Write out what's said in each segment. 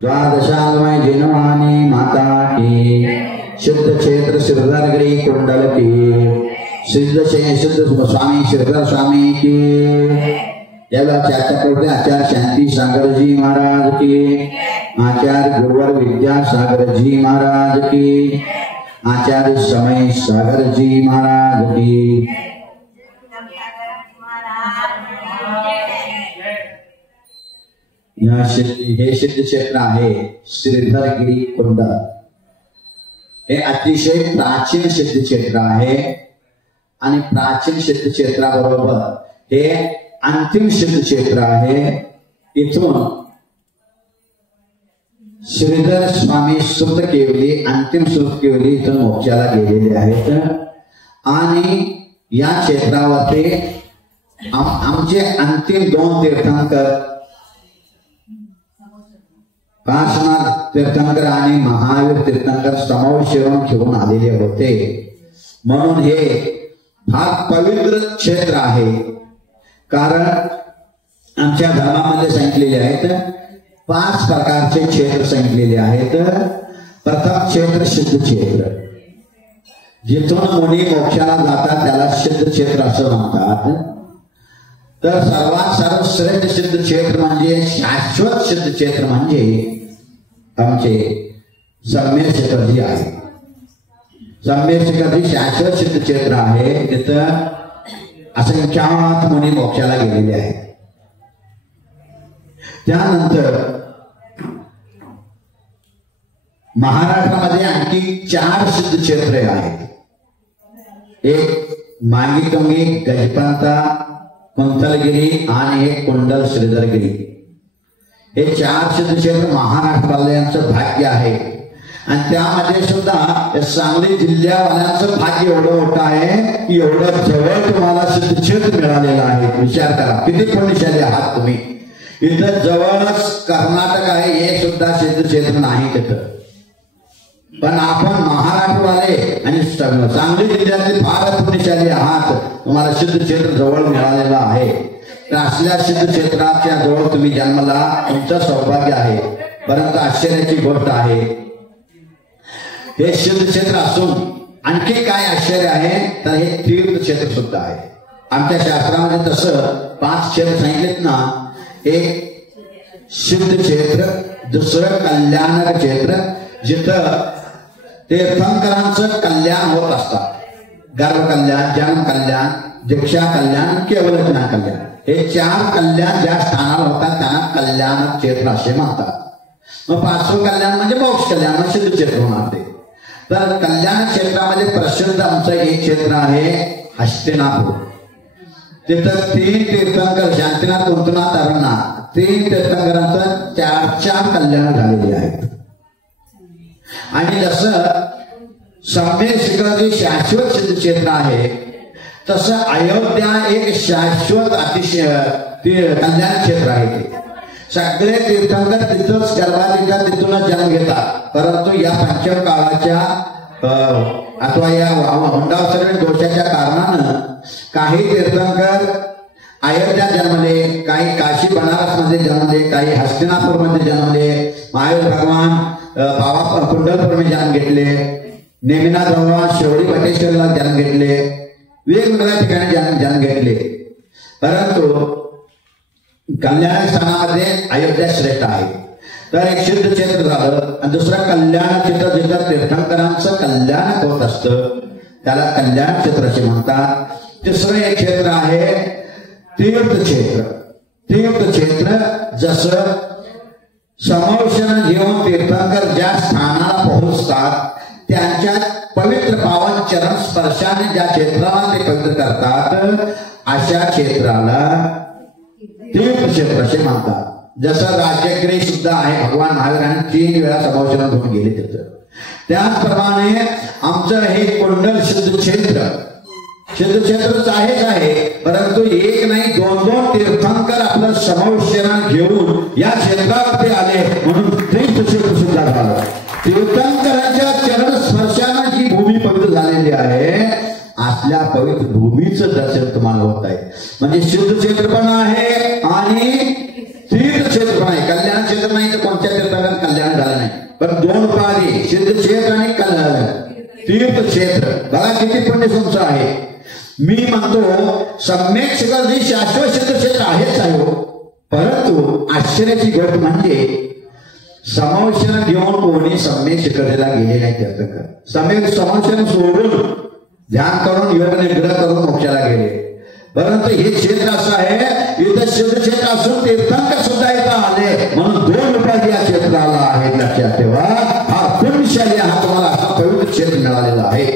द्वादशांगमय जिनवानी माता की, शुद्ध क्षेत्र श्रीधरगिरी कुंडल की, शुद्ध स्वामी श्रीधर स्वामी की। आचार्य शांति सागर जी महाराज की, आचार्य गुरुवर विद्यासागर जी महाराज की, आचार्य समय सागर जी महाराज की। हे सिद्ध क्षेत्र आहे श्रीधरगिरी कुंडल। हे अतिशय प्राचीन सिद्ध क्षेत्र आहे आणि प्राचीन सिद्ध क्षेत्राबरोबर हे अंतिम सिद्ध क्षेत्र आहे। इथून श्रीधर स्वामी सुत केवली, अंतिम सुत केवली इथून मोक्षाला गेलेले आहेत आणि या क्षेत्रावरती आमचे अंतिम 2 तीर्थंकर काशनाथ तीर्थंकर आणि महावीर तीर्थंकर समोर शिरून घेऊन आलेले होते। म्हणून हे फार पवित्र क्षेत्र आहे। कारण आमच्या धर्मामध्ये सांगितलेले आहेत 5 प्रकारचे क्षेत्र सांगितलेले आहेत। प्रथम क्षेत्र सिद्ध क्षेत्र, जिथून मुनी मोक्षाला जातात त्याला सिद्ध क्षेत्र असं म्हणतात। तर सर्वात सर्वश्रेष्ठ सिद्ध क्षेत्र म्हणजे शाश्वत सिद्ध क्षेत्र म्हणजे आमचे सम्यक शिखरजी आहे। सम्यक शिखरजी शाश्वत सिद्ध क्षेत्र आहे। तिथं असंख्यात मुनी मोक्षाला गेलेले आहेत। त्यानंतर महाराष्ट्रामध्ये आणखी 4 सिद्ध क्षेत्रे आहेत। एक मांगीतुंगी, गजपंता, कुंतलगिरी आणि एक कुंडल श्रीधरगिरी। हे 4 सिद्ध क्षेत्र महाराष्ट्रावाल्यांचं भाग्य आहे आणि त्यामध्ये सुद्धा सांगली जिल्ह्यावाल्यांचं भाग्य एवढं मोठं आहे की एवढं जवळ तुम्हाला सिद्ध क्षेत्र मिळालेलं आहे। विचार करा किती पुण्यशाली आहात तुम्ही। इथं जवळच कर्नाटक आहे, हे सुद्धा सिद्ध क्षेत्र नाही तिथं। पण आपण महाराष्ट्रवाले आणि सांगली जिल्ह्यातील फार पुण्यशाली आहात, तुम्हाला सिद्ध क्षेत्र जवळ मिळालेलं आहे। तर असल्या सिद्ध क्षेत्राच्या जवळ तुम्ही जन्मला, तुमचं सौभाग्य आहे। परंतु आश्चर्याची गोष्ट आहे, हे सिद्ध क्षेत्र असून आणखी काय आश्चर्य आहे तर हे तीर्थ क्षेत्र सुद्धा आहे। आमच्या शास्त्रामध्ये तसं 5 क्षेत्र सांगितलेत ना। एक सिद्ध क्षेत्र, दुसरं कल्याणक क्षेत्र, जिथं तीर्थंकरांचं कल्याण होत असतात। गर्भ कल्याण, जन्म कल्याण, दीक्षा कल्याण, केवळ कल्याण, हे 4 कल्याण ज्या स्थानाला होतात त्यांना कल्याणक क्षेत्र असे म्हणतात। मग 5वं कल्याण म्हणजे मोक्ष कल्याण, सिद्ध क्षेत्र होणार ते। तर कल्याण क्षेत्रामध्ये प्रसिद्ध आमचं एक क्षेत्र आहे हस्तिनापूर। तिथं 3 तीर्थंकर, शांतीनाथ, कुंतनाथ, अरुणनाथ, 3 तीर्थंकरांचं 4 कल्याण झालेली आहेत। आणि जसं सम्यक शिखरजी शाश्वत सिद्ध क्षेत्र आहे, तसं अयोध्या एक शाश्वत अतिशय कल्याण क्षेत्र आहे। सगळे तीर्थंकर तिथंच गर्भाधिका तिथूनच जन्म घेतात। परंतु या पंचम काळाच्या अथवा या हुंडावसर्ग दोषाच्या कारणानं काही तीर्थंकर अयोध्या जन्मले, काही काशी बनारस मध्ये जन्मले, काही हस्तिनापूर मध्ये जन्मले, महावीर भगवान बाबा कुंडलपूर मध्ये जन्म घेतले, नेमिनाथ भगवान शेवडी बटेश्वरला जन्म घेतले, वेगवेगळ्या ठिकाणी जन्म घेतले। परंतु कल्याण स्थानामध्ये अयोध्या श्रेष्ठ आहे। तर एक सिद्ध क्षेत्र झालं आणि दुसरं कल्याण क्षेत्र, जिथं तीर्थंकरांचं कल्याण होत असतं त्याला कल्याण क्षेत्र असे म्हणतात। तिसरं एक क्षेत्र आहे तीर्थक्षेत्र। तीर्थक्षेत्र जसं समौषण घेऊन तीर्थंकर ज्या स्थानाला पोहोचतात त्यांच्या पवित्र पावन चरण स्पर्शाने ज्या क्षेत्राला ते पवित्र करतात अशा क्षेत्राला तीर्थक्षेत्र असे म्हणतात। जसं राजगिरी सुद्धा आहे, भगवान महावीरांनी 3 वेळा समौषण घेऊन गेले तिथं। त्याचप्रमाणे आमचं हे कुंडल सिद्ध क्षेत्र, सिद्ध क्षेत्रच आहेच आहे, परंतु एक नाही 2 तीर्थंकर आपलं समौषण घेऊन या क्षेत्रावरती आले म्हणून तीर्थक्षेत्र सुद्धा झालं। तीर्थंकरांच्या चरण स्पर्शाने जी भूमी पवित्र झालेली आहे, असल्या पवित्र भूमीचं दर्शन तुम्हाला होत आहे। म्हणजे सिद्ध क्षेत्र पण आहे आणि तीर्थक्षेत्र सिद्ध क्षेत्र आणि तीर्थ क्षेत्र. बघा किती पुण्य संस्था आहे. मी म्हणतो सम्यक शिखर ही शाश्वत सिद्ध क्षेत्र आहेच आहे, परंतु आश्चर्याची गोष्ट म्हणजे समावेशन घेऊन कोणी सम्यक शिखरेला गेले नाही. त्याचं सम्यक समावेशन सोडून ध्यान करून योग निग्रह करून मोक्षाला गेले. परंतु हे क्षेत्र असं आहे, इथं सिद्ध क्षेत्र असून तीर्थंकर सुद्धा इथं आले, म्हणून 2 उपाधी या क्षेत्राला आहेत. लक्षात ठेवा, हा पुण्यशाली हा तुम्हाला असा पवित्र क्षेत्र मिळालेला आहे.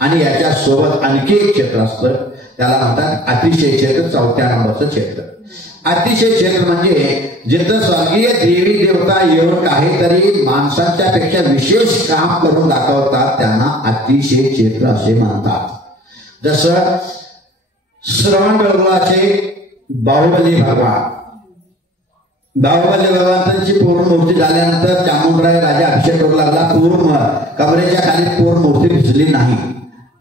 आणि याच्या सोबत आणखी एक क्षेत्र असतं, त्याला म्हणतात अतिशय क्षेत्र. 4थ्या नंबरचं क्षेत्र अतिशय क्षेत्र म्हणजे जिथं स्वर्गीय देवी देवता येऊन काहीतरी माणसांच्या पेक्षा विशेष काम करून दाखवतात, त्यांना अतिशय क्षेत्र असे म्हणतात. जसं श्रवण बेळगोळाचे बाहुबली भगवानांची पूर्ण मूर्ती झाल्यानंतर चामुंडराय राजा अभिषेक करू लागला. पूर्ण कमरेच्या खाली पूर्ण मूर्ती भिजली नाही,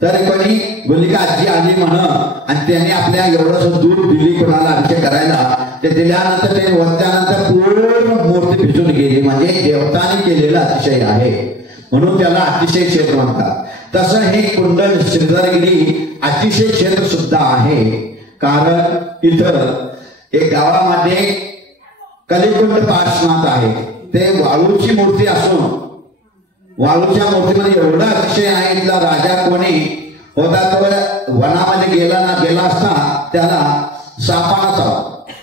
तर कोणी गुलिका आजी आली म्हण आणि त्याने आपल्या एवढंच दूध दिली कोणाला अभिषेक करायला. ते दिल्यानंतर ते वरच्यानंतर पूर्ण मूर्ती भिजून गेली, म्हणजे देवताने केलेला अतिशय आहे, म्हणून त्याला अतिशय क्षेत्र म्हणतात. तसं हे कुंडल श्रीधरगिरी अतिशय क्षेत्र सुद्धा आहे. कारण इथं एक गावामध्ये कलिकुंड पार्श्वनाथ आहे. ते वाळूची मूर्ती असून वाळूच्या मूर्तीमध्ये एवढा अतिशय आहे. इथला राजा कोणी होता तो वनामध्ये गेला असता त्याला सापाला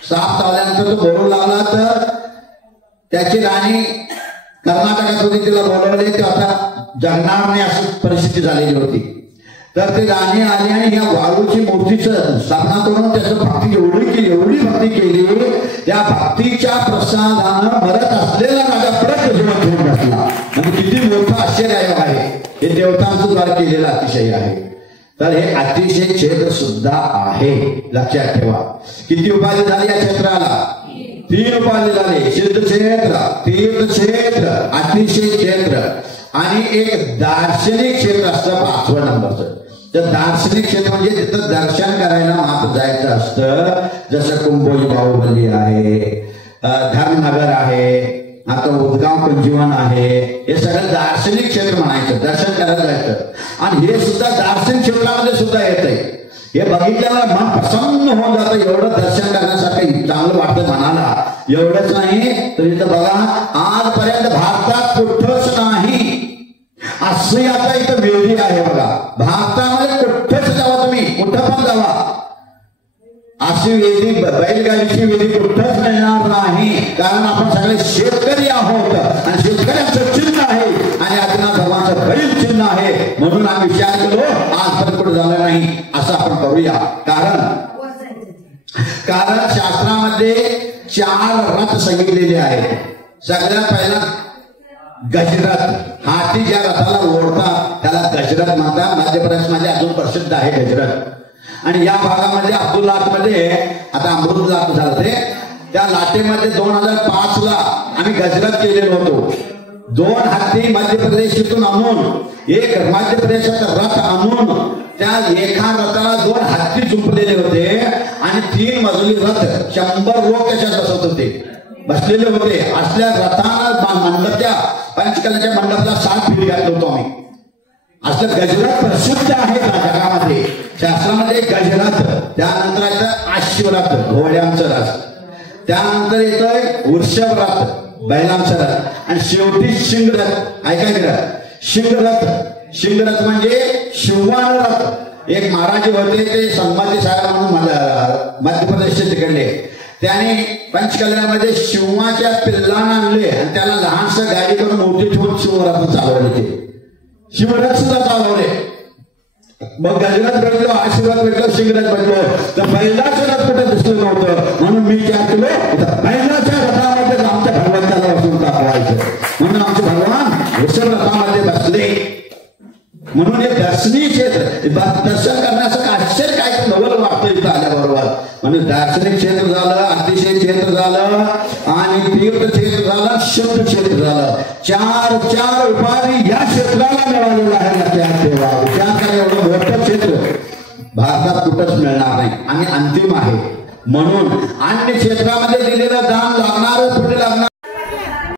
साप चावल्यानंतर तो बोलू लागला, तर त्याची राणी कर्नाटकात होती, तिला बोलवले, ते आता जगणार नाही अशी परिस्थिती झालेली होती. तर ती राणी आली आणि या वाळूची मूर्तीचं स्थापना करून त्याचं भक्ती एवढी भक्ती केली, त्या भक्तीच्या प्रसादानं मरत असलेला राजा परत जीवन घेऊन बसला. म्हणजे किती मोठं आश्चर्य आहे. हे देवतांचं द्वारा केलेलं अतिशय आहे. तर हे अतिशय क्षेत्र सुद्धा आहे. लक्षात ठेवा, किती उपाधी झाली या क्षेत्राला? 3 उपाधी झाले. सिद्ध क्षेत्र, तीर्थ क्षेत्र, अतिशय क्षेत्र आणि एक दार्शनिक क्षेत्र असतं 5व्या नंबरचं. तर दार्शनिक क्षेत्र म्हणजे तिथं दर्शन करायला मात्र जायचं असतं. जसं कुंभोजी बाहुबली आहे, धर्मनगर आहे, आता उदगाव कुंजीवन आहे. हे सगळं दार्शनिक क्षेत्र म्हणायचं, दर्शन करायला जायचं. आणि हे सुद्धा दार्शनिक क्षेत्रामध्ये सुद्धा येत आहे. हे बघितल्याला मन प्रसन्न होऊन जातं. एवढं दर्शन करण्यासाठी चांगलं वाटतं मनाला. एवढंच नाही तर इथं बघा, आजपर्यंत भारतात कुठंच नाही असं आता इथं वेदी आहे. बघा, भारतामध्ये कुठंच जावा तुम्ही, कुठं पण जावा, अशी वेदी बैलगाडीची वेदी कुठंच मिळणार नाही. कारण आपण सगळे शेतकरी आहोत आणि शेतकऱ्यांचं चिन्ह आहे आणि आदिनाथ भगवानचं बैल चिन्ह आहे. म्हणून आम्ही विचार केलो आजपर्यंत कुठं झालं नाही असं आपण करूया. कारण शास्त्रामध्ये 4 रथ सांगितलेले आहेत. सगळ्यात पहिला गजरथ, हाती ज्या रथाला ओढतात त्याला गजरथ म्हणतात. मध्य प्रदेशमध्ये अजून प्रसिद्ध आहे गजरथ. आणि या भागामध्ये अब्दुल्लाटमध्ये आता अमृत लाट झालं, ते त्या लाटेमध्ये 2005ला आम्ही गजरथ केलेलो होतो. 2 हत्ती मध्य प्रदेशातून आणून, एक मध्य प्रदेशाचा रथ आणून त्या एका रथाला 2 हत्ती झुंपलेले होते आणि 3 मजली रथ, 100 लोक त्याच्यात बसत होते, बसलेले होते. असल्या रथाला मंडपच्या पंचकल्याच्या मंडपाला 7 फेरी घातलं होतो आम्ही. असं गजरथ प्रसिद्ध आहे जगामध्ये. शास्त्रामध्ये गजरथ, त्यानंतर येतं अश्वरथ, घोड्यांचं रथ, त्यानंतर येतं वृषभ रथ, बैलांचं रथ, आणि शेवटी शिंगरथ. ऐकायचं, शिंगरथ म्हणजे शिवान रथ. एक महाराज होते, ते संभाजी साहेब म्हणून मध्य प्रदेशचे तिकडले, त्याने पंचकल्यामध्ये शिवाच्या पिल्लांना आणले आणि त्याला लहानसं गाडी करून मोठी ठेवून शिवरथ चालवले. ते शिवरथ सुद्धा चालवले. मग गजरथ भेटलो, आशीर्वाद भेटलो, शिंगरथ भेटलो, तर बैलाचं रथ कुठे दिसलं नव्हतं. म्हणून मी काय केलो, बैलाच्या रथामध्ये आमच्या भगवंताला बसून दाखवायचं. म्हणून आमचे भगवान वृषभ रथामध्ये बसले. म्हणून हे दर्शनीय क्षेत्र, दर्शन करण्याचं आश्चर्य काय नवल वाटतं इथं आल्याबरोबर. म्हणजे दार्शनिक क्षेत्र झालं, अतिशय क्षेत्र झालं, आणि तीर्थ क्षेत्र झालं, शुद्ध क्षेत्र झालं. 4 उपाधी या क्षेत्राला मिळालेला आहे. लक्षात ठेवा, विचार करा, एवढं मोठं क्षेत्र भारतात कुठंच मिळणार नाही आणि अंतिम आहे. म्हणून अन्य क्षेत्रामध्ये दिलेलं दान